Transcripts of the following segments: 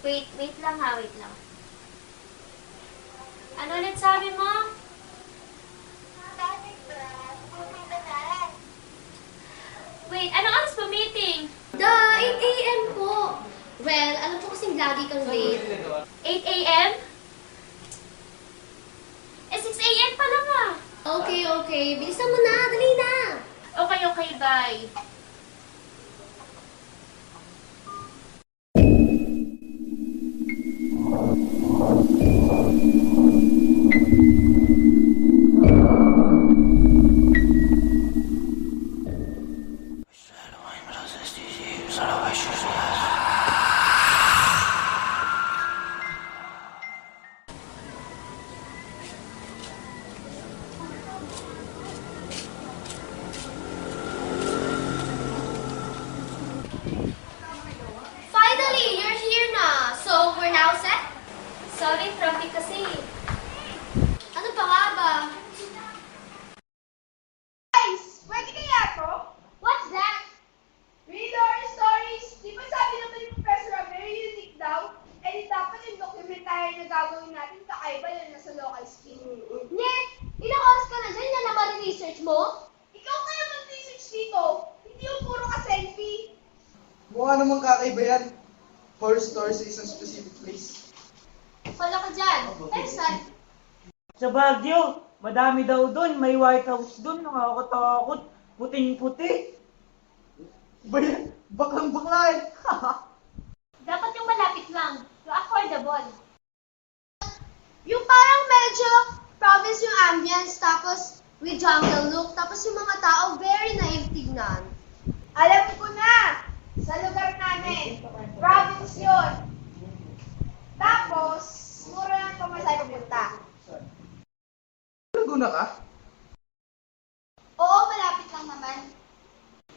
Wait lang ha, wait lang. Ano ulit sabi mo? Wait, anong oras pa meeting? 8 a.m. po. Well, alam ko kasing lagi kang late. 8 a.m.? Eh, 6 a.m. pa lang ah. Okay. Bilisan mo na. Dali na. Okay, bye. Finally, you're here na. So, we're now set? Sorry, traffic kasi. Ano pa nga ba? Guys, pwede kaya to? What's that? Read our stories. Di ba sabi naman ni Professor na very unique daw? Eh di dapat yung documentary na gagawin natin kakaiba lang nasa local skin. Nye, ilang oras ka na dyan? Yan na ba research mo? Ikaw kaya mag-research dito. Hindi yung puro ka selfie. Mukha namang kakaiba yan. Horror story sa isang specific place. Wala ka dyan. Next time. Sa Baguio, madami daw doon. May White House doon. Nakakatakot. Puting-puti. Ba yan? Baklang bakla eh. Dapat yung malapit lang. Yung affordable. Yung parang medyo province yung ambience, tapos with jungle look, tapos yung mga tao very naive tignan. Alam ko na! Sa lugar namin. Province yun. Tapos, mura lang pamasahe papunta. Laguna ka? Oo, malapit lang naman.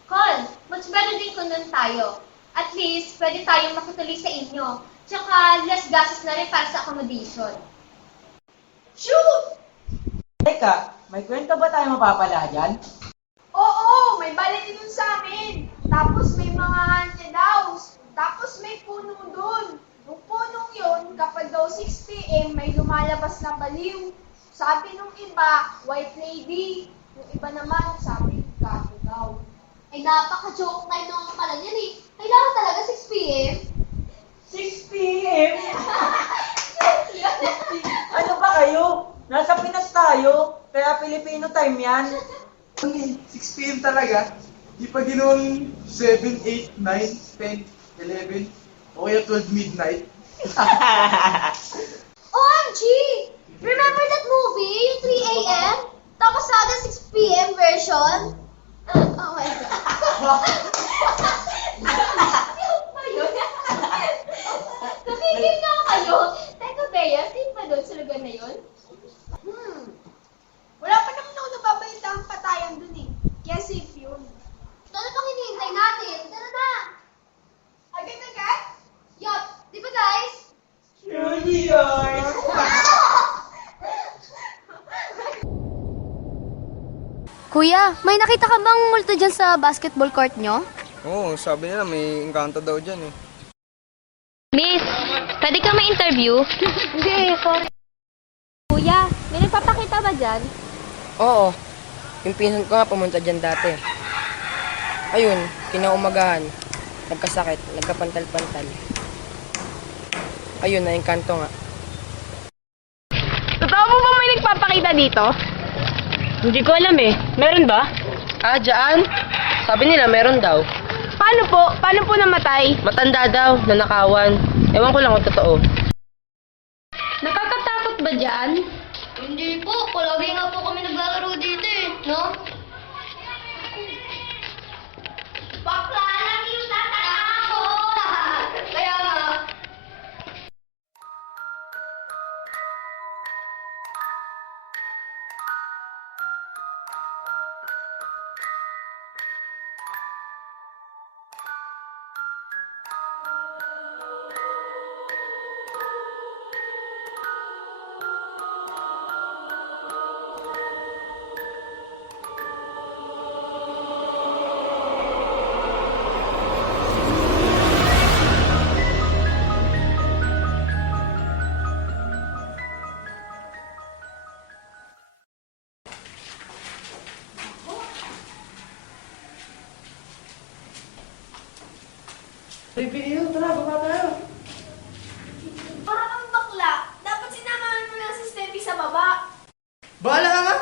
Call, much better din kung nun tayo. At least, pwede tayong makituloy sa inyo. Tsaka, less gastos na rin para sa accommodation. Shoot! Teka, may kwento ba tayo mapapala dyan? Oo, may balay din dun sa amin. Tapos may mga haunted house. Tapos may puno dun. Yung punong yun, kapag daw 6 p.m. may lumalabas na baliw. Sabi nung iba, white lady. Yung iba naman, sabi, gato daw. Ay, napaka-joke na nung pala yan eh. Kailangan talaga 6 p.m. 6 p.m.? Ano ba kayo? Nasa Pinas tayo. Kaya Filipino time yan. 6 p.m. talaga. Di pa ginawang 7, 8, 9, 10, 11, o kaya 12 midnight. OMG! Remember that movie? Yung 3 a.m.? Tapos sada 6 p.m. version? Oh my God. Tumigil nga kayo! Teka, Bea, sino ba doon sa lugar na yun? Wala pa naman ako nababalita ang patayan dun eh. Kaya safe yun. Ano pang hinihintay natin? Tara na! Agad-agad? Yup! Di ba guys? Junior! Kuya, may nakita ka bang multo dyan sa basketball court nyo? Oo, sabi nila may engkanto daw dyan eh. Miss, pwede ka ma-interview? Hindi, sorry. Kuya, may nagpapakita ba dyan? Oo. Yung pinsan ko nga pumunta dyan dati. Ayun, kinaumagahan. Nagkasakit, nagkapantal-pantal. Ayun, naengkanto nga. Totoo mo ba may nagpapakita dito? Hindi ko alam eh. Meron ba? Ah, dyan? Sabi nila meron daw. Paano po? Paano po namatay? Matanda daw, nanakawan. Ewan ko lang kung totoo. Nakakatakot ba dyan? Hindi po. Palagi nga po kami naglalaro dito eh. No? Bakla lang yung tatakot! Kaya nga. Tara, baba tayo. Para kang bakla. Dapat sinamahan mo lang si Steffi sa baba. Bahala ka nga!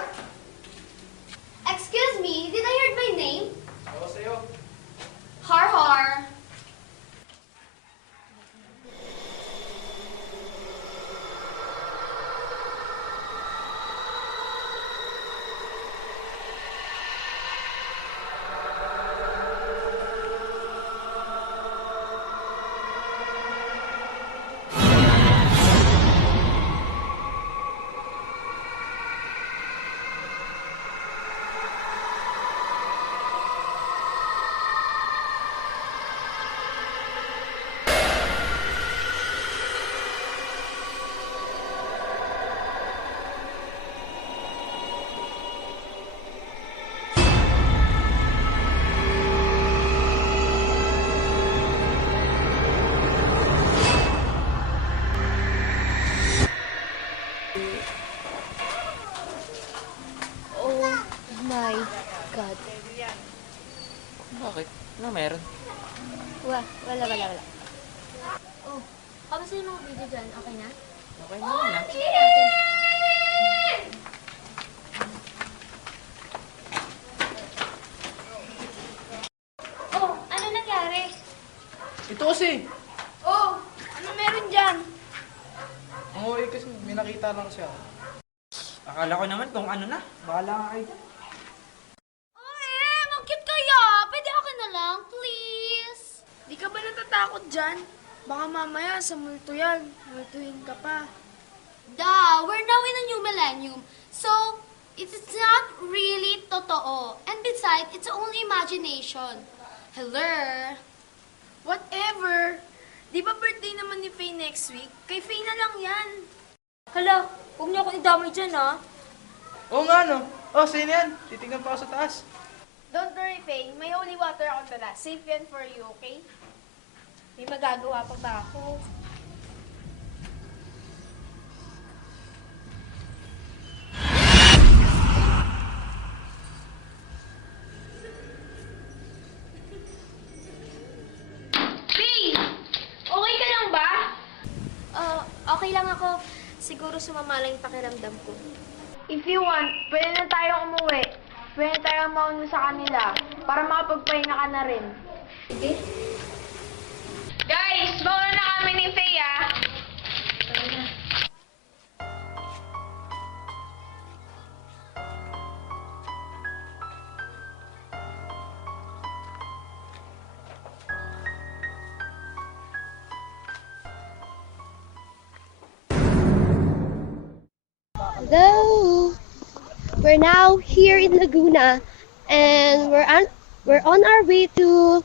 Excuse me, did I hear my name? Oo, sa'yo. Har har. Oh my God. Bakit? Ano meron? Wala. Oh, kamusta yung mga video dyan? Okay na? Okay naman ah. Oh, ano nangyari? Ito kasi. Oh, ano meron dyan? Oo, kasi may nakita lang siya. Akala ko naman kung ano na. Bahala ka kayo. Mag-cute kaya. Pwede akin na lang, please. Di ka ba natatakot dyan? Baka mamaya sa multo yan. Multuhin ka pa. We're now in a new millennium. So, it's not really totoo. And besides, it's only imagination. Hello? Whatever. Di ba birthday naman ni Faye next week? Kay Faye na lang yan. Hala, huwag niyo akong idamay dyan, ha? Oo nga, no? Oh, sa'yo na yan. Titignan pa ako sa taas. Don't worry, Faye. May holy water ako dala. Safe yan for you, okay? May magagawa pa ba ako? Faye! Okay ka lang ba? Okay lang ako. Siguro sumama lang yung pakiramdam ko. If you want, pwede na tayo umuwi. Pwede tayong mauna sa kanila para makapagpahinga ka na rin. Sige. Guys, mauna na kami ni Faye ah. Hello. We're now here in Laguna, and we're on our way to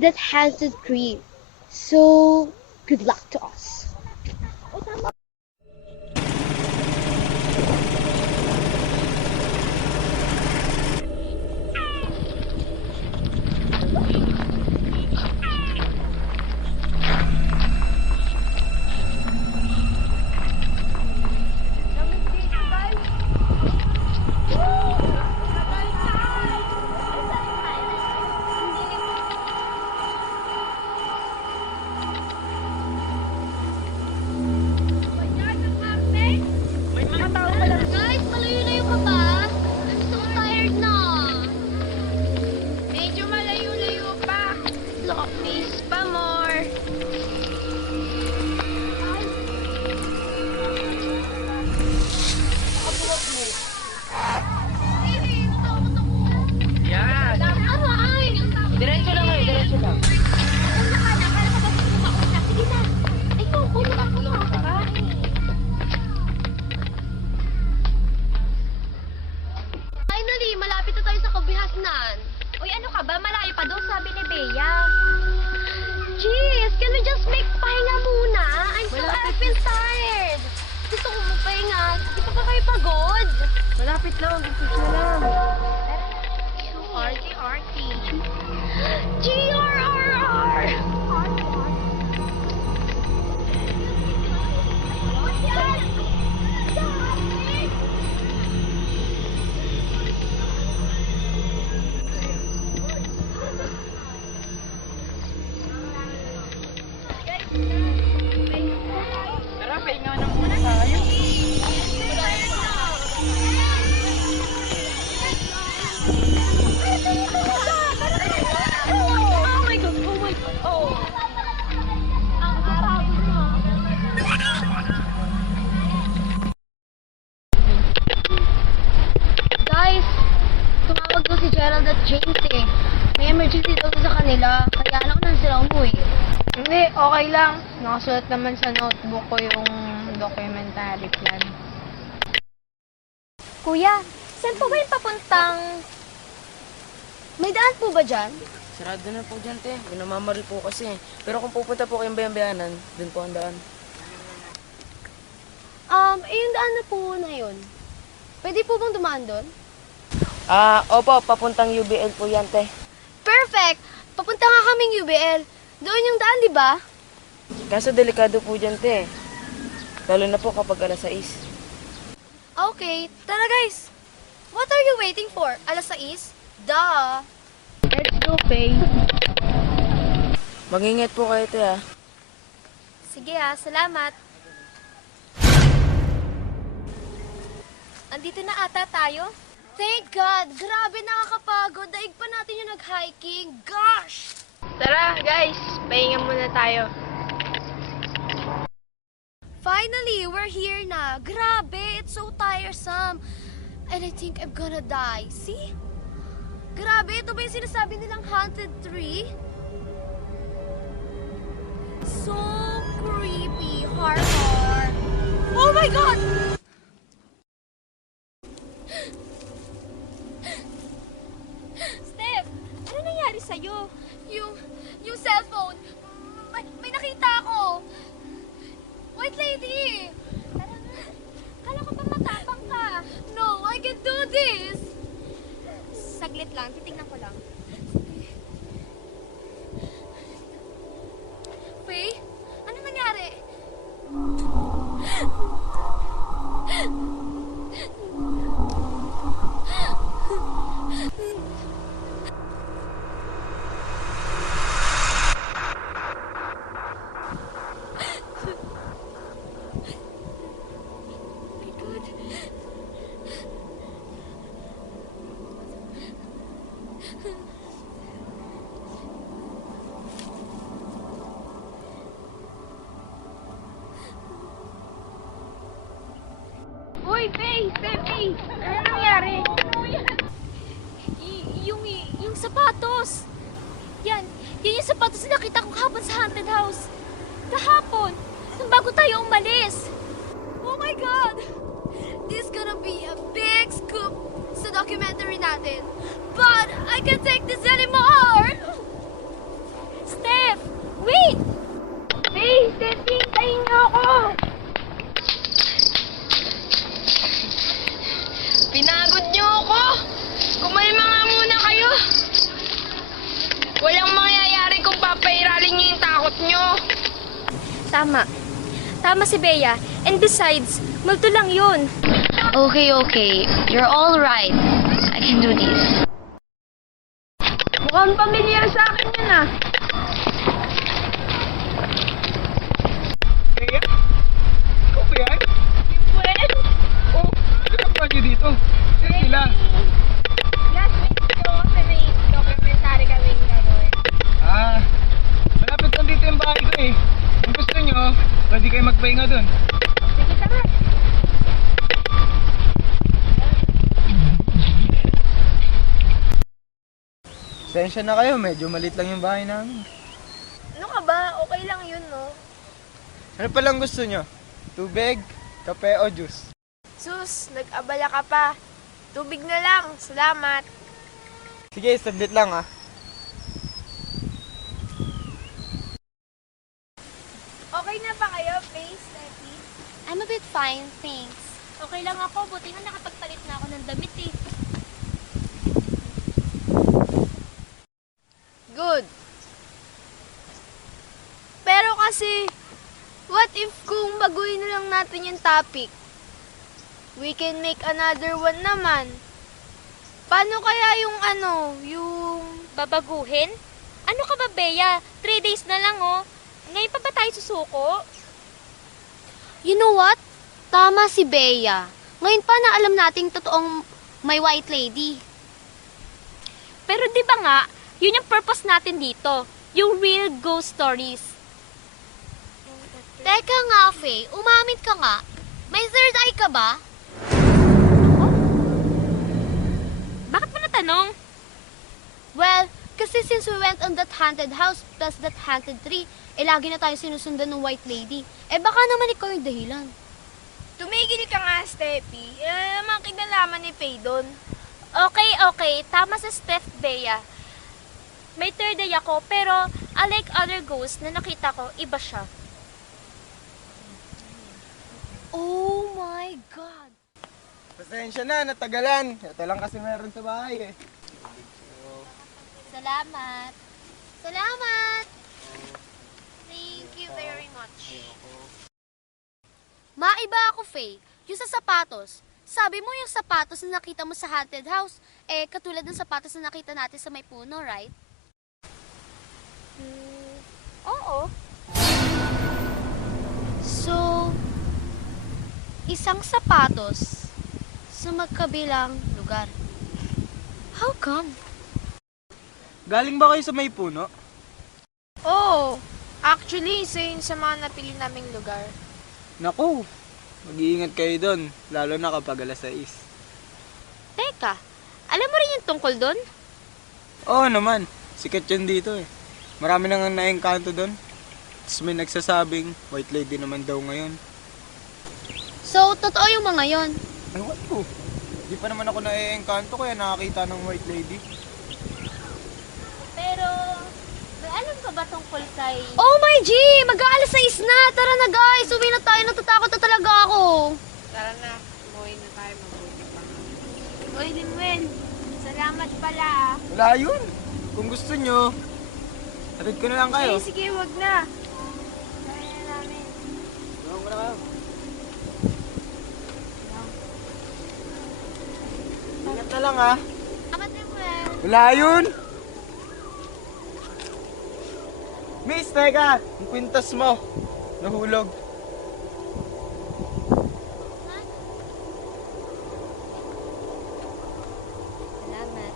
that haunted creek. So good luck to us. Guys, malayo-layo ka ba? I'm so tired na. Medyo malayo-layo pa. Look, please pa more. Yan! Diretso lang kayo, diretso lang. Finally, malapit na tayo sa kabihasnan. Uy, ano ka ba? Malayo pa daw, sabi ni Bea. Jeez, can we just make pahinga muna? I'm so effing tired. Gusto ko magpahinga. Di pa ba kayo pagod? Malapit lang. Gusto na lang. So arty. GRRR! to sa kanila, kaya anak na sila umuwi. Hindi, okay lang. Nakasulat naman sa notebook ko yung documentary plan. Kuya, saan po ba yung papuntang... May daan po ba dyan? Sarado na po dyan, te. Binamamari po kasi. Pero kung pupunta po kayong bayan-bayanan, dun po ang daan. Yung daan na po na yun. Pwede po bang dumaan doon? Opo, papuntang UBL po yan, te. Perfect! Papunta nga kaming UBL. Doon yung daan, di ba? Kaso delikado po dyan, te. Lalo na po kapag alas 6. Okay, tara guys. What are you waiting for? Alas 6? Duh! Let's go, Faye. Mag-ingat po kayo, te, ah. Sige salamat. Andito na ata tayo. Thank God! Grabe, nakakapagod. Daig pa natin yung nag-hiking. Gosh! Tara, guys. Pahinga muna tayo. Finally, we're here na. Grabe, it's so tiresome. And I think I'm gonna die. See? Grabe, ito ba yung sinasabi nilang haunted tree? So creepy. Har. Oh my God! Steph, ano nangyari sa'yo? Yung cellphone. May nakita ako. White lady! Tara nga. Kala ko ba matapang ka? No, I can do this! Saglit lang, titignan ko lang. Faye? Ano nangyari? Uy, Faye! Faye! Ano nangyari? Yung sapatos. Yan yung sapatos na nakita ko kahapon sa haunted house. Kahapon, nung bago tayo umalis. Oh my God! This is gonna be a big scoop sa documentary natin. But I can't take this anymore! Steph, wait! Faye! Steph, hintayin niyo ako! Pinagod niyo ako! Kumalma nga muna kayo! Walang mangyayari kung papairalin niyo yung takot niyo! Tama. Tama si Bea. And besides, multo lang yun. Okay. You're all right. I can do this. Mukhang pamilyar sa akin yun ah! Kaya? Ikaw ba yan? Well, Oh, ginagawa niyo dito. Sino sila? classmates ko kasi may documentary kaming gagawin. Malapit lang dito yung bahay ko eh. Kung gusto nyo, pwede kayo magpahinga dun. Sige, tara! Sensya na kayo, medyo malit lang yung bahay namin. Ano ka ba? Okay lang yun, no? Ano palang gusto nyo? Tubig, kape o juice? Sus, nag-abala ka pa. Tubig na lang. Salamat. Sige, saglit lang ah. Okay na ba kayo, Faye, Steffi? I'm a bit fine, thanks. Okay lang ako. Buti nga nakapagpalit na ako ng damit eh. Good. Pero kasi, what if kung baguhin na lang natin yung topic? We can make another one naman. Paano kaya yung yung... Babaguhin? Ano ka ba, Bea? 3 days na lang oh. Ngayon pa ba tayo susuko? You know what? Tama si Bea. Ngayon pa na alam nating totoong may white lady. Pero di ba nga, yun yung purpose natin dito. Yung real ghost stories. Teka nga, Faye. Umamit ka nga. May third eye ka ba? Bakit mo natanong? Well, Kasi since we went on that haunted house plus that haunted tree, lagi na tayo sinusundan ng white lady. Baka naman ikaw yung dahilan. Tumigil ka nga, Steffi. Naman kinalaman ni Faye doon. Okay. Tama sa Steph, Bea. May third eye ako, pero unlike other ghosts na nakita ko, iba siya. Oh my God! Pasensya na, natagalan. Ito lang kasi meron sa bahay eh. Salamat! Thank you very much. Maiba ako, Faye. Yung sa sapatos. Sabi mo yung sapatos na nakita mo sa haunted house, katulad ng sapatos na nakita natin sa may puno, right? Oo. So, isang sapatos sa magkabilang lugar. How come? Galing ba kayo sa may puno? Oo. Actually, isa yun sa mga napili naming lugar. Naku, mag-iingat kayo doon, lalo na kapag alas 6. Teka, alam mo rin yung tungkol doon? Oo naman, sikat yun dito eh. Marami nang na-engkanto doon. Tapos may nagsasabing, white lady naman daw ngayon. So, totoo yung mga yon. Ewan ko, di pa naman ako na-engkanto kaya nakakita ng white lady. Pero, may alam ka ba tungkol kay... Oh my G! Mag-aalas 6 na! Tara na guys! Uwi na tayo! Natatakot na talaga ako! Tara na, umuwi na tayo, mabuti pa nga. Uy, Linwen, salamat pala. Wala yun! Kung gusto nyo, hatid ko na lang kayo. Sige, wag na. Kaya na namin. Tulungan ko na kayo. Ingat na lang ha. Amat Linwen! Wala yun! Miss, teka! Yung kwintas mo. Nahulog. Salamat.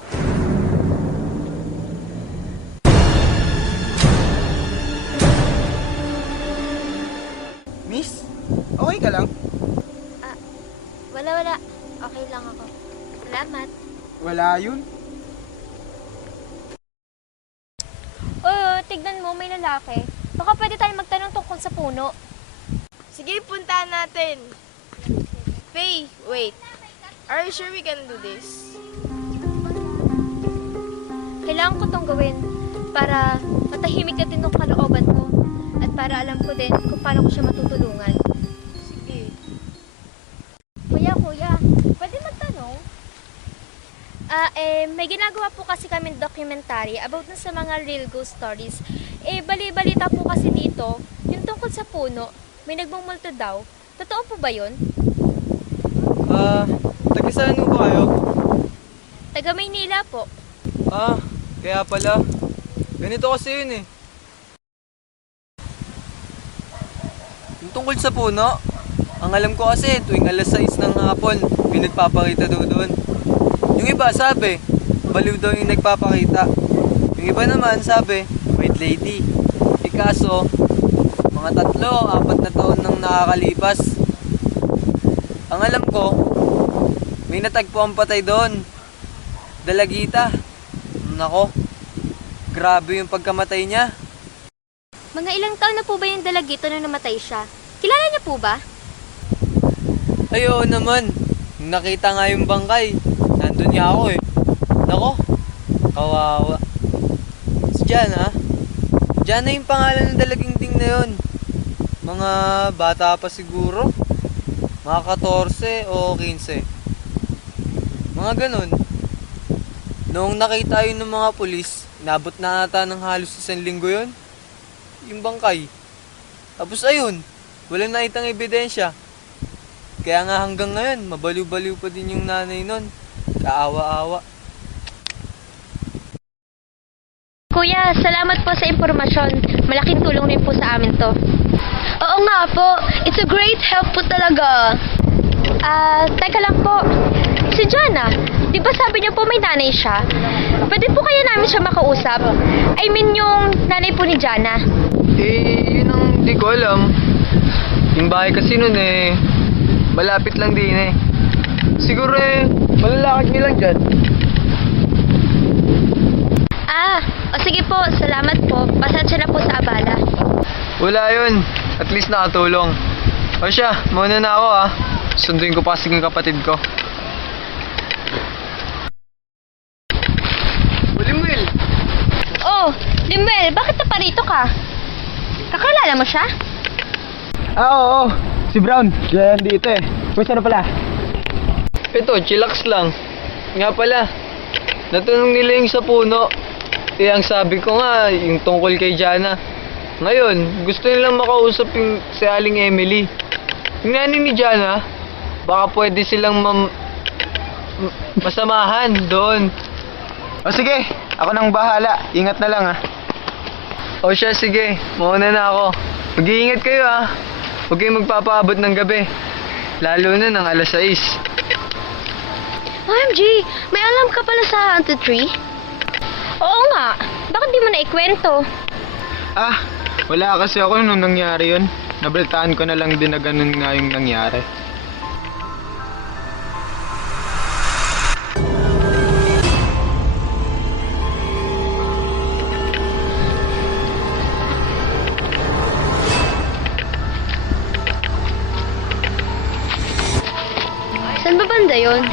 Miss, okay ka lang? Wala. Okay lang ako. Salamat. Wala yun. Tignan mo, may lalaki. Baka pwede tayo magtanong tungkol sa puno. Sige, puntahan natin. Faye, wait. Are you sure we can do this? Kailangan ko tong gawin para matahimik natin ng kalooban ko at para alam ko din kung paano ko siya matutulungan. Sige. Kuya, pwede magtanong? May ginagawa po kasi kami documentary about na sa mga real ghost stories. Bali-balita po kasi dito, yung tungkol sa puno, may nagmumulto daw. Totoo po ba yun? Taga saan mo ba kayo? Taga Maynila po. Kaya pala. Ganito kasi yun eh. Yung tungkol sa puno, ang alam ko kasi tuwing alas 6 ng hapon, may nagpapakita daw doon. Yung iba sabi, baliw daw yung nagpapakita. Yung iba naman sabi, white lady. Kaso, mga 3-4 na taon nang nakakalipas. Ang alam ko, may natagpo ang patay doon. Dalagita. Nako, grabe yung pagkamatay niya. Mga ilang taon na po ba yung dalagito na namatay siya? Kilala niya po ba? Ay, oo naman. Nung nakita nga yung bangkay, nandun niya ako eh. Nako, kawawa. Si Jana, Jana yung pangalan ng dalaginding na yun. Mga bata pa siguro. Mga 14 o 15. Mga ganun. Noong nakita yun ng mga pulis, inabot na ata ng halos 1 linggo yun. Yung bangkay. Tapos ayun, walang nakitang ebidensya. Kaya nga hanggang ngayon, mabaliw-baliw pa din yung nanay nun. Kaawa-awa. Kuya, salamat po sa impormasyon. Malaking tulong rin po sa amin to. Oo nga po. It's a great help po talaga. Teka lang po. Si Jana, di ba sabi niyo po may nanay siya? Pwede po kaya namin siya makausap? I mean yung nanay po ni Jana. Yun ang di ko alam. Yung bahay kasi nun malapit lang din Siguro malalakad nilang dyan. O sige po, salamat po. Pasensya na po sa abala. Wala yun. At least nakatulong. O siya, mauna na ako ah. Sunduin ko pa kasi yung kapatid ko. Limuel! Oh, Limuel, bakit naparito ka? Kakilala mo siya? Oo. Si Brown. Diyan dito eh. Pwede na pala. Ito, chillax lang. Nga pala, natanong nila yung sa puno. Eh, ang sabi ko nga, yung tungkol kay Jana. Ngayon, gusto nilang makausap yung si Aling Emily. Yung nanay ni Jana, baka pwede silang masamahan doon. O sige, ako nang bahala. Ingat na lang ah. O siya, sige. Mauna na ako. Mag-iingat kayo ah. Huwag kayong magpapaabot ng gabi. Lalo na ng alas 6. OMG, may alam ka pala sa haunted tree? Oo nga. Bakit di mo na ikwento? Ah, wala kasi ako nung nangyari yun. Nabaltaan ko na lang din na ganun nga yung nangyari. Saan ba banda yun?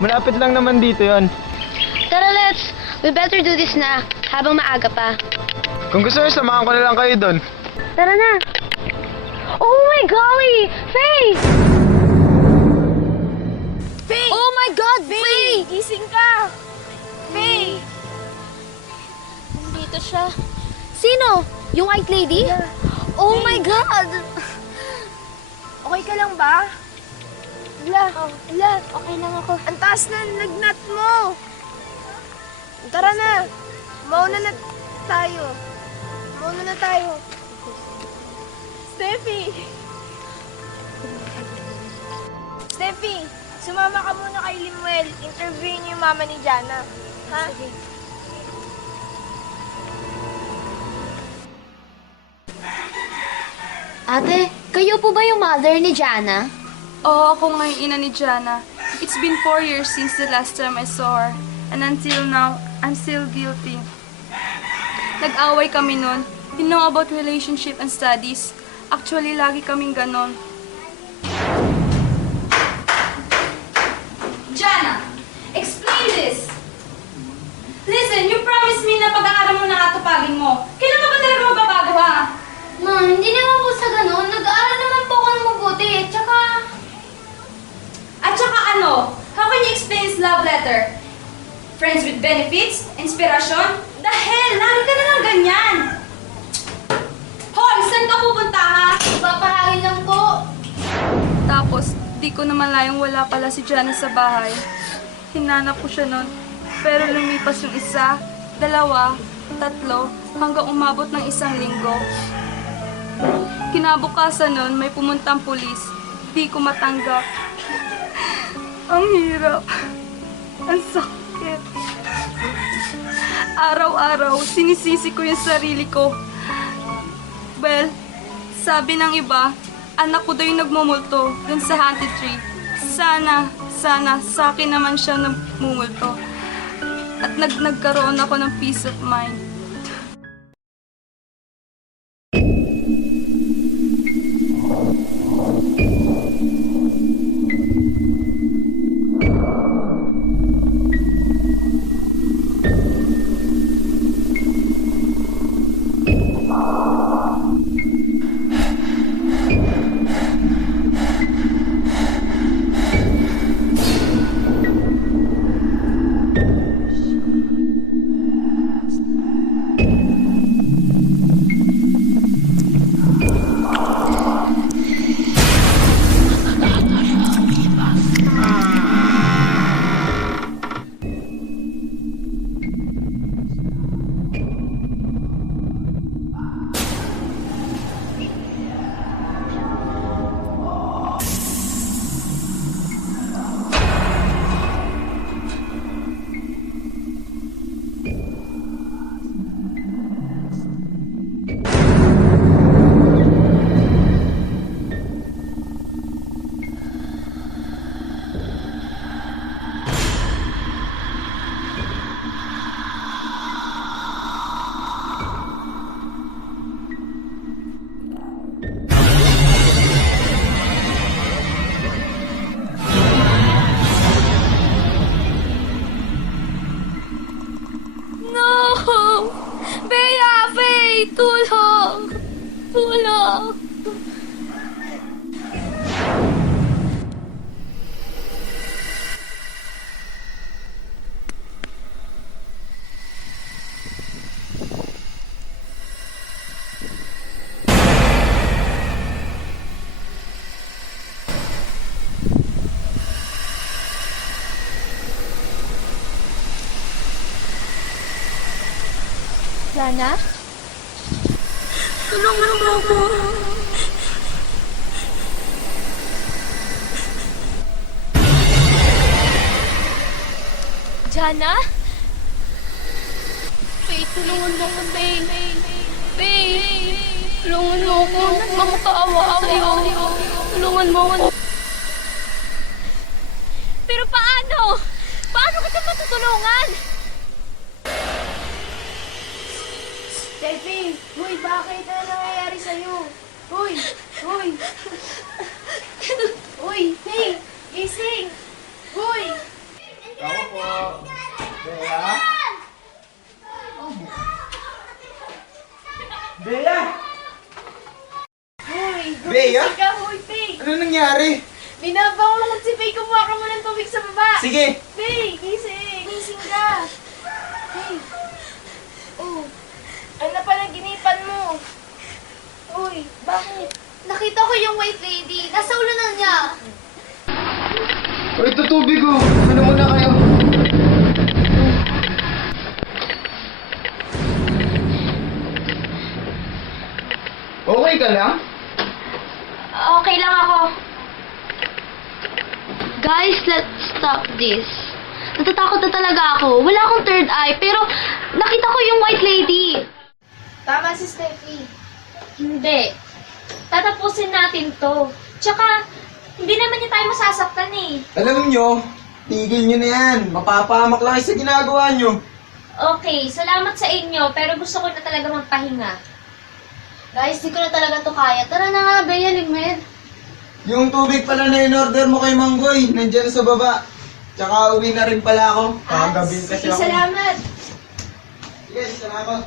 Malapit lang naman dito yon. Tara, we better do this na habang maaga pa. Kung gusto nyo, samahan ko na lang kayo doon. Tara na. Oh my golly! Faye! Faye! Oh my God, Faye! Gising ka! Faye! Nandito siya. Sino? Yung white lady? Yeah. Oh my God! Okay ka lang ba? Ala, Okay lang ako. ang taas na lagnat mo. Tara na. Mauna na tayo. Steffi, sumama ka muna kay Limuel. Interviewin niyo yung mama ni Jana. Ha? Ate, kayo po ba yung mother ni Jana? Oo, ako nga yung ina ni Jana. It's been 4 years since the last time I saw her. And until now, I'm still guilty. Nag-away kami nun. You know about relationship and studies. Actually, lagi kaming ganon. Jana, explain this. Listen, you promised me na pag-aaral mo na atupagin mo. Kailan ka ba talaga magbabago, ha? Ma, hindi naman po sa ganun. Nag-aaral naman po ako ng mabuti. At saka ano? How can you explain this love letter? Friends with benefits? Inspirasyon? The hell! Lagi ka na lang ganyan! Hoy! Saan ka pupunta, ha? Papahangin lang po. Tapos, di ko naman layong wala pala si Jana sa bahay. Hinanap ko siya nun. Pero lumipas yung 1, 2, 3, hanggang umabot ng 1 linggo. Kinabukasan nun, may pumuntang pulis. Di ko matanggap. Ang hirap. Ang sakit. Araw-araw, sinisisi ko yung sarili ko. Well, sabi ng iba, anak ko daw yung nagmumulto dun sa haunted tree. Sana, sa akin naman siya nagmumulto. At nagkaroon ako ng peace of mind. Faye, tulong! Tulong! Jana? Tulungan mo ako. Jana? Faye, tulungan mo ako, Faye. Faye, tulungan mo ako. Mamakaawa sa'yo. Tulungan mo ako. Pero paano? Paano kita matutulungan? Steffi! Uy, bakit? Ano nangyayari sa'yo? Uy! Uy! Uy! Hey! Gising! Uy! Ako po. Bea? Bea? Uy! Bea? Gumising ka! Uy, Faye! Ano nangyari? Binabangon si Faye! Kumuha ka muna ng tubig sa baba! Sige! Faye! Gising! Gising ka! Faye! Oh! Ano na panaginipan mo? Uy! Bakit? Nakita ko yung white lady. Nasa ulo na niya. O, ito tubig ko. Ano muna kayo? Okay ka lang? Okay lang ako. Guys, let's stop this. Natatakot na talaga ako. Wala akong third eye, pero nakita ko yung white lady. Tama si Steffi. Hindi. Tatapusin natin to. Tsaka, hindi naman niya tayo masasaktan eh. Alam nyo, tigil nyo na yan. Mapapahamak lang kayo sa ginagawa nyo. Okay, salamat sa inyo, pero gusto ko na talaga magpahinga. Guys, di ko na talaga to kaya. Tara na nga, Bea, Ligmed. Yung tubig pala na in-order mo kay Manggoy, nandyan sa baba. Tsaka uwi na rin pala ako. Kakagabihin kasi ako. Salamat. Sige, salamat.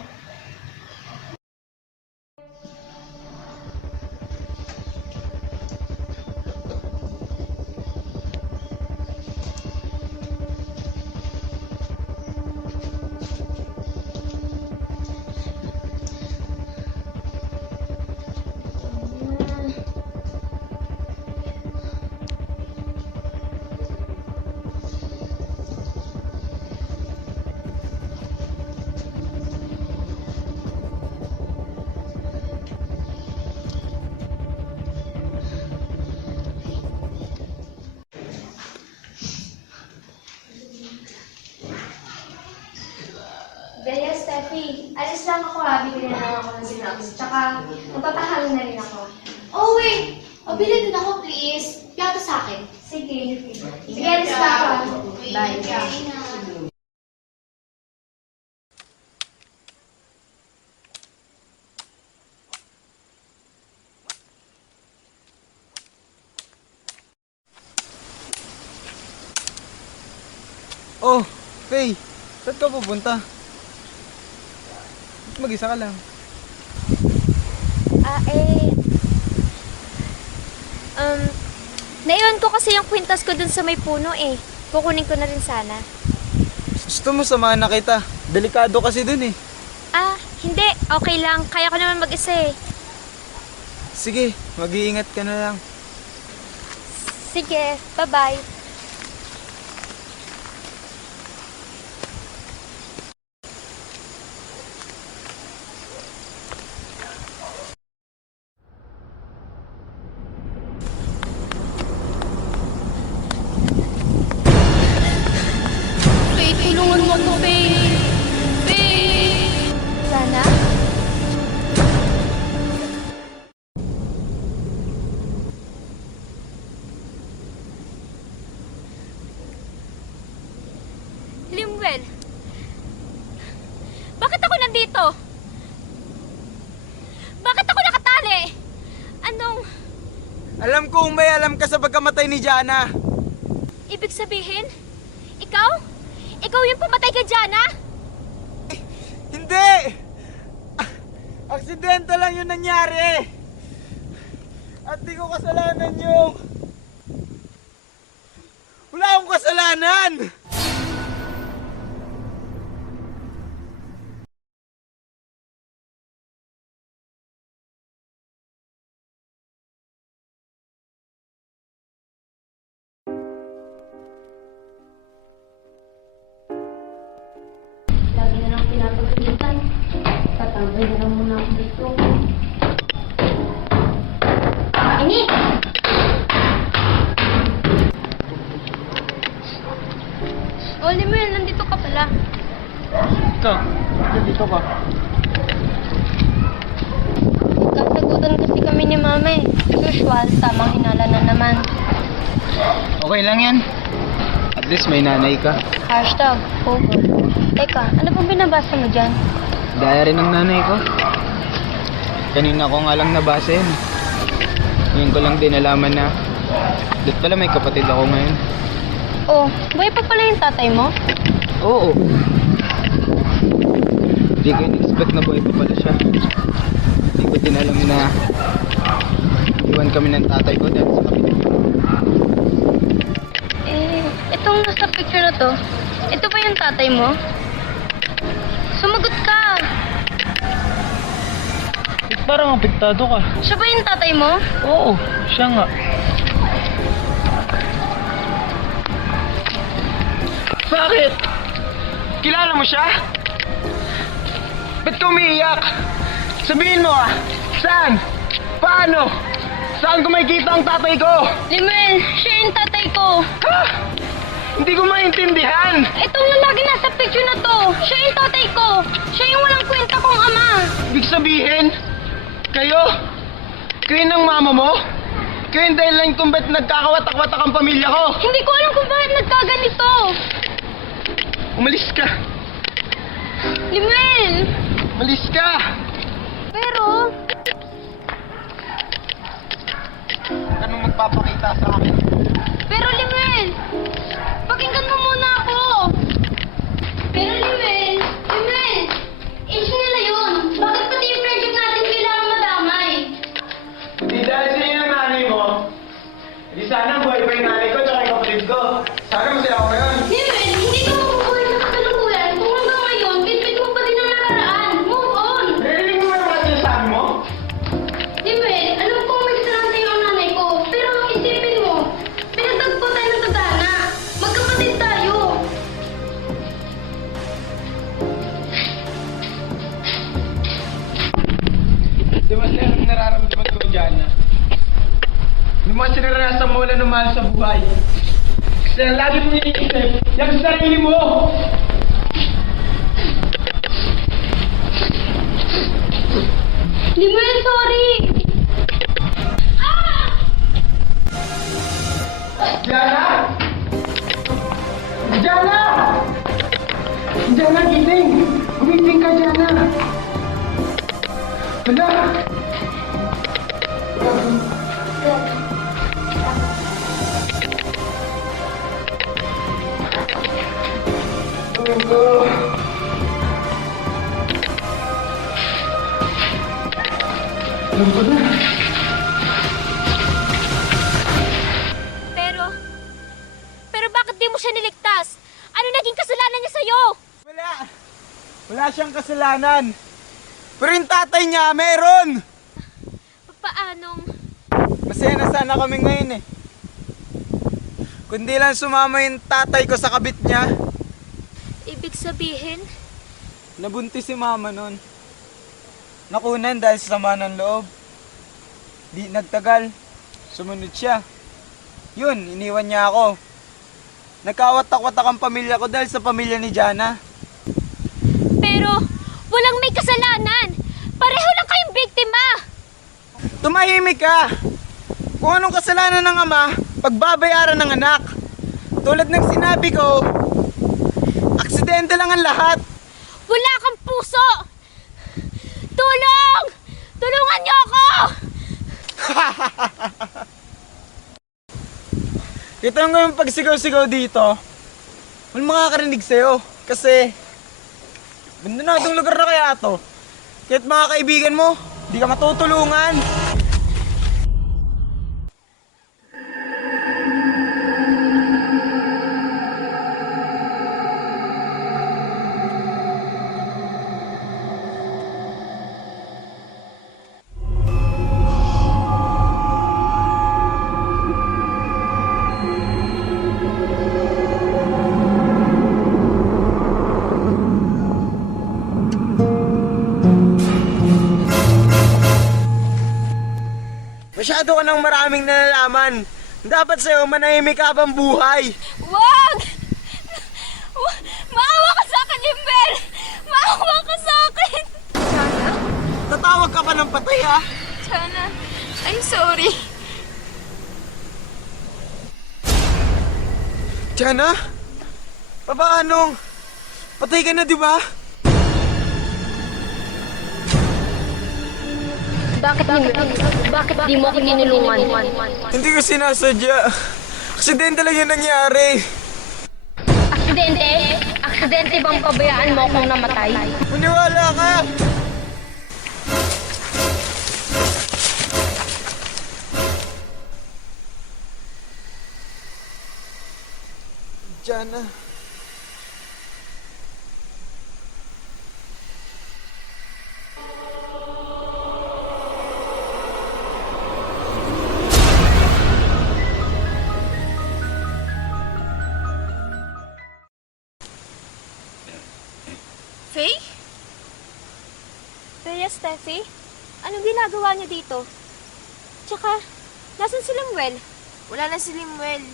Bea, Steffi, alis lang ako ha. Bibili na lang ako ng snacks. Tsaka, magpapahangin na rin ako. Oh, wait! Pabili din ako, please. Piyato sa akin. Sige. Sige, alis na ako ha. Bye. Oh, Faye, saan ka pupunta? Ba't mag-isa ka lang? Naiwan ko kasi yung kwintas ko dun sa may puno eh. Kukunin ko na rin sana. Gusto mo samahan na kita. Delikado kasi dun eh. Hindi. Okay lang. Kaya ko naman mag-isa eh. Sige, mag-iingat ka na lang. Sige, bye-bye. Faye, tulungan mo ako, Faye. Faye! Sana? Limuel, bakit ako nandito? Bakit ako nakatali? Anong Alam kong may alam ka sa pagkamatay ni Jana. ibig sabihin? Ikaw? Ikaw yung pumatay kay Jana? Hindi! Aksidente lang yung nangyari. At di ko kasalanan yung... Wala akong kasalanan! Lagi na lang pinapagalitan. Tatambay na lang muna ako dito. Init! Oh, Limel, nandito ka pala. Ikaw, dito ka. Kasagutan kasi kami ni Mama eh. Usual, tamang hinala na naman. Okay lang yan. At least may nanay ka. Hashtag, over. Teka, ano pong binabasa mo dyan? Diary ng nanay ko. Kanina ko nga lang nabasa yun. Ngayon ko lang din alaman na doon pala may kapatid ako ngayon. Oh, buhay pa pala yung tatay mo? Oo. Hindi ko in-expect na buhay pa pala siya. Hindi ko din alam na iwan kami ng tatay ko dahil sa kapatid ko. Itong nasa picture na to, ito ba yung tatay mo? Sumagot ka! Parang apektado ka. Siya ba yung tatay mo? Oo, siya nga. Bakit? Kilala mo siya? Ba't ka umiiyak? Sabihin mo saan? Paano? Saan ko makikita ang tatay ko? Limel, siya yung tatay ko. Ha? Hindi ko maintindihan. Itong lalaki nasa picture na to, siya yung tatay ko. Siya yung walang kwenta kong ama. Ibig sabihin, kayo ng mama mo? Kayo yung dahilan kung ba't nagkakawatak-watak ang pamilya ko? Hindi ko alam kung bakit nagkaganito. Umalis ka. Limel! Umalis ka. Pero, Anong magpapakita sa akin? pero Limel! Pakinggan mo muna ako! Pero Limel! Limel! Age nila yun! Bakit pati yung friendship natin kailangan madamay? Hindi dahil sa inyo ng nanay mo. Hindi sana buhay pa yung nanay ko tsaka yung kapatid ko. Sana masaya ako ngayon. Limel! Hindi ka mabubuhay sa kasalukuyan kung hanggang ngayon, bitbit mo pa din ang nakaraan! Move on! Narinig mo ba yung mga sinasabi mo? Limel! Alam kong may kasalanan sa'yo ang nanay ko, pero isipin mo, pinagtagpo tayo ng tadhana. Magkapatid tayo! Di ba sila ang nararamdaman ko dyan na? Hindi mo kasi naranasan mo wala ng mahal sa buhay. Kasi ang lagi mong iniisip, yung sarili mo! Limel, sorry! Jana! Jana! Jana, gising! Gumising ka, Jana! Hala! Tulog ko! Tulog ko na! Pero bakit di mo siya niligtas? Ano naging kasalanan niya sa'yo? Wala siyang kasalanan! Pero yung tatay niya, meron! Paanong? Masaya na sana kami ngayon eh. Kundi lang sumama yung tatay ko sa kabit niya. Ibig sabihin? Nabuntis si mama nun. Nakunan dahil sa sama ng loob. Di nagtagal. Sumunod siya. Yun, iniwan niya ako. Nagkawatak-watak ang pamilya ko dahil sa pamilya ni Jana. Pero, walang may kasalanan. Pareho lang kayong biktima. Tumahimik ka! Kung anong kasalanan ng ama, pagbabayaran ng anak. Tulad ng sinabi ko, aksidente lang ang lahat. Wala kang puso! Tulong! Tulungan niyo ako! Kita mo yung pagsigaw-sigaw dito, walang makakarinig sa'yo. Kasi, bandunadong lugar na kaya to. Kahit mga kaibigan mo, di ka matutulungan. Masyado ka ng maraming nalalaman. Dapat sa'yo manahimik ka habang buhay. Wag! Maawa ka sa akin, Imbel! Maawa ka sa akin! Tatawag ka pa ng patay, ha? Chana, I'm sorry. Chana? Paano? Patay ka na, di ba? Bakit di mo ako ninulungan? Hindi ko sinasadya. Aksidente lang yung nangyari. Aksidente? Aksidente bang pabayaan mo akong namatay? Maniwala ka! Jana. Faye? Bea, Steffi? Anong ginagawa niyo dito? Tsaka, nasan si Limuel? Wala na si Limuel.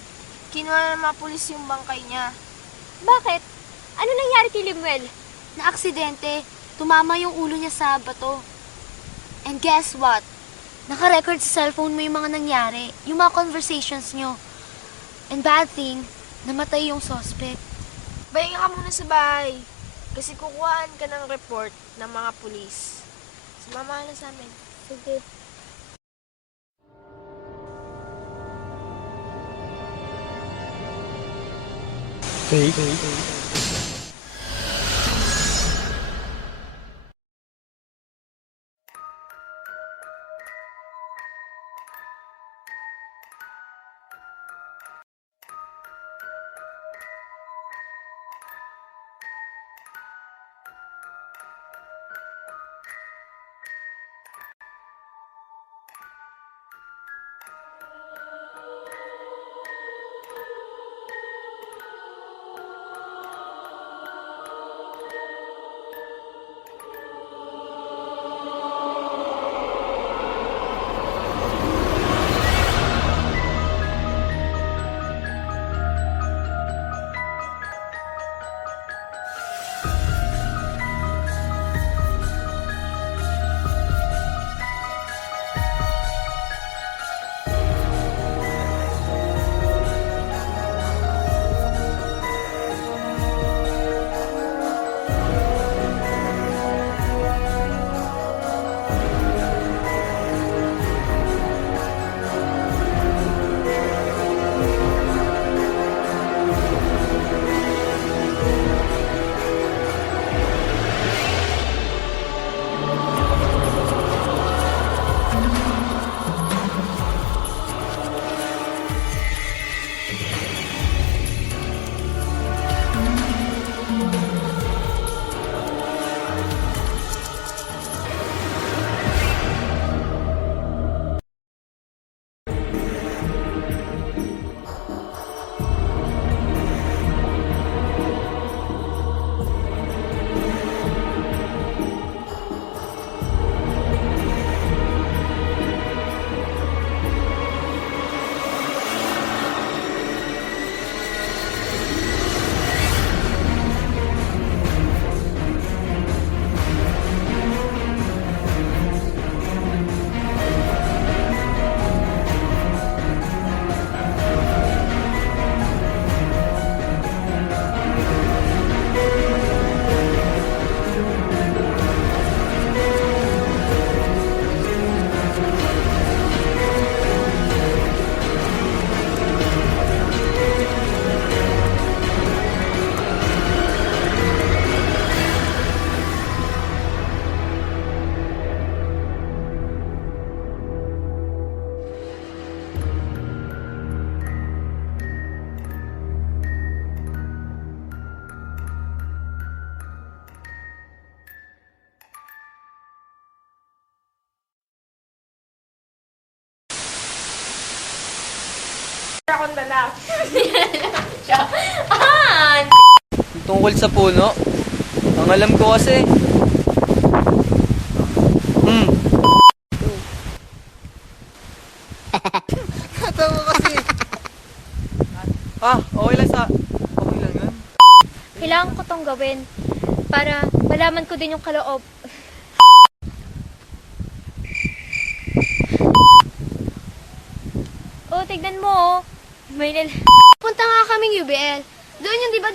Kinuha na ng mga pulis yung bangkay niya. Bakit? Ano nangyari kay Limuel? Na-aksidente. Tumama yung ulo niya sa bato. And guess what? Naka-record sa cellphone mo yung mga nangyari. Yung mga conversations nyo. And bad thing, namatay yung suspect. Bahinga ka muna sa bahay. Kasi kukuhaan ka ng report ng mga pulis. Sumama ka na sa amin. Sige. Faye? Ako na lang. Tungkol sa puno, ang alam ko kasi, Katawa kasi. Okay lang yun. Kailangan ko tong gawin para malaman ko din yung kaloob. Oh, tignan mo oh. May Punta nga kaming UBL. Doon yun, di ba?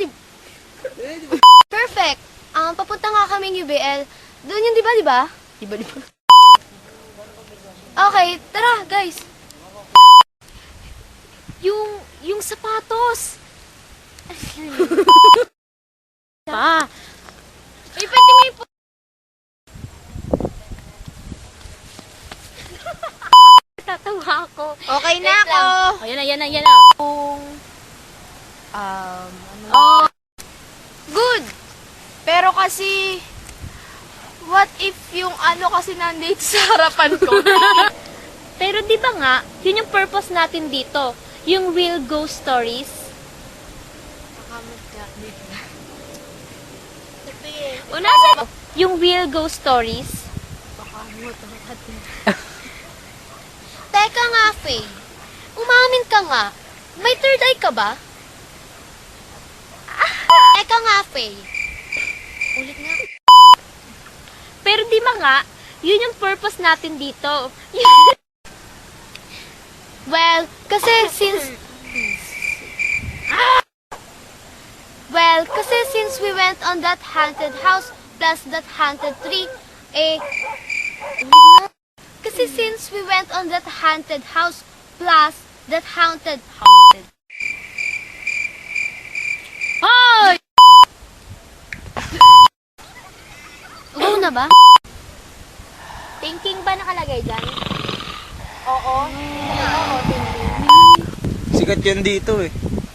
Perfect. Papunta nga kaming UBL. Doon yun, di ba? Di ba? Okay, tara, guys. Yung sapatos. Pa. Ay, pwede mo yung... Tatawa ako. Okay na ako. Oh, yan na. Good. Pero kasi, what if yung ano kasi nandito sa harapan ko? Pero di ba nga, yun yung purpose natin dito. Yung real ghost stories. Yung real ghost stories. Teka nga, Faye. Umamin ka nga. May third eye ka ba? Teka nga, Faye. Ulit nga. Pero di ba nga, yun yung purpose natin dito. Well, kasi since we went on that haunted house plus that haunted tree, Kasi since we went on that haunted house plus that haunted. Hoy! Go na ba? Thinking ba nakalagay dyan? Oo. Sikat yan dito eh.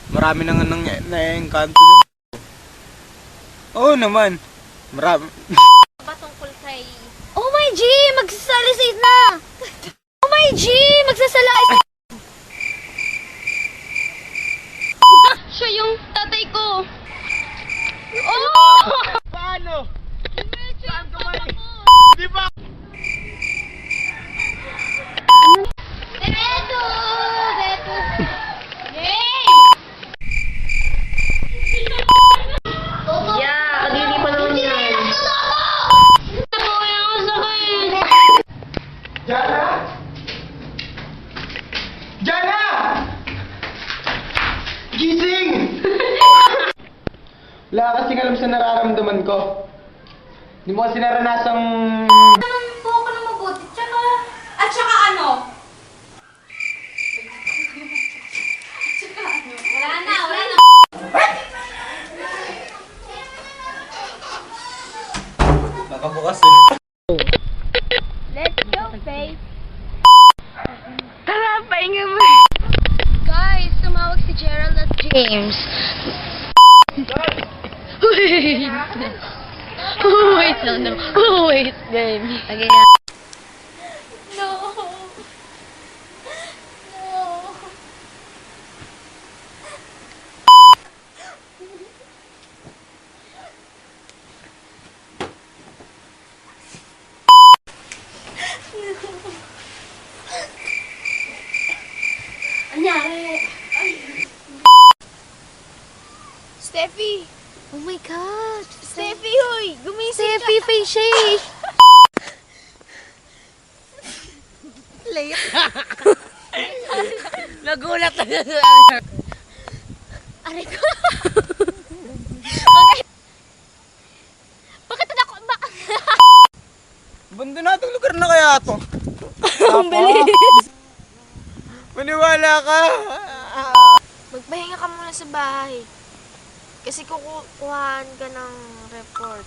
Marami nang na-engkanto doon. Oo naman. Marami. Patungkol kay... Oh my G! Magsasalisate na! Oh my G! Magsasalisate! Siya yung tatay ko! Oh! Paano? Saan ka ba? Di ba? Beto! Beto! Yeah, kadili pa naman yan. Jana! Jana! Gising! Wala kasing alam sa nararamdaman ko. Hindi mo kasi naranasang... Po ako na mabuti. At saka ano? Wala na. Nakabukas eh. Let's go, Faye! Tara, pahinga mo. Guys, tumawag si Gerald at James. Wait lang naman. Wait, baby. Okay na. No! Steffi! Oh my God! Steffi, hoy! Gumising ka! Steffi, Faye, Shay! Nagulat na siya. Aray ko! Okay. Bakit ako? Abandonadong lugar na kaya to? Ang bilis! Maniwala ka! Magpahinga ka muna sa bahay. Kasi kukuhaan ka ng report.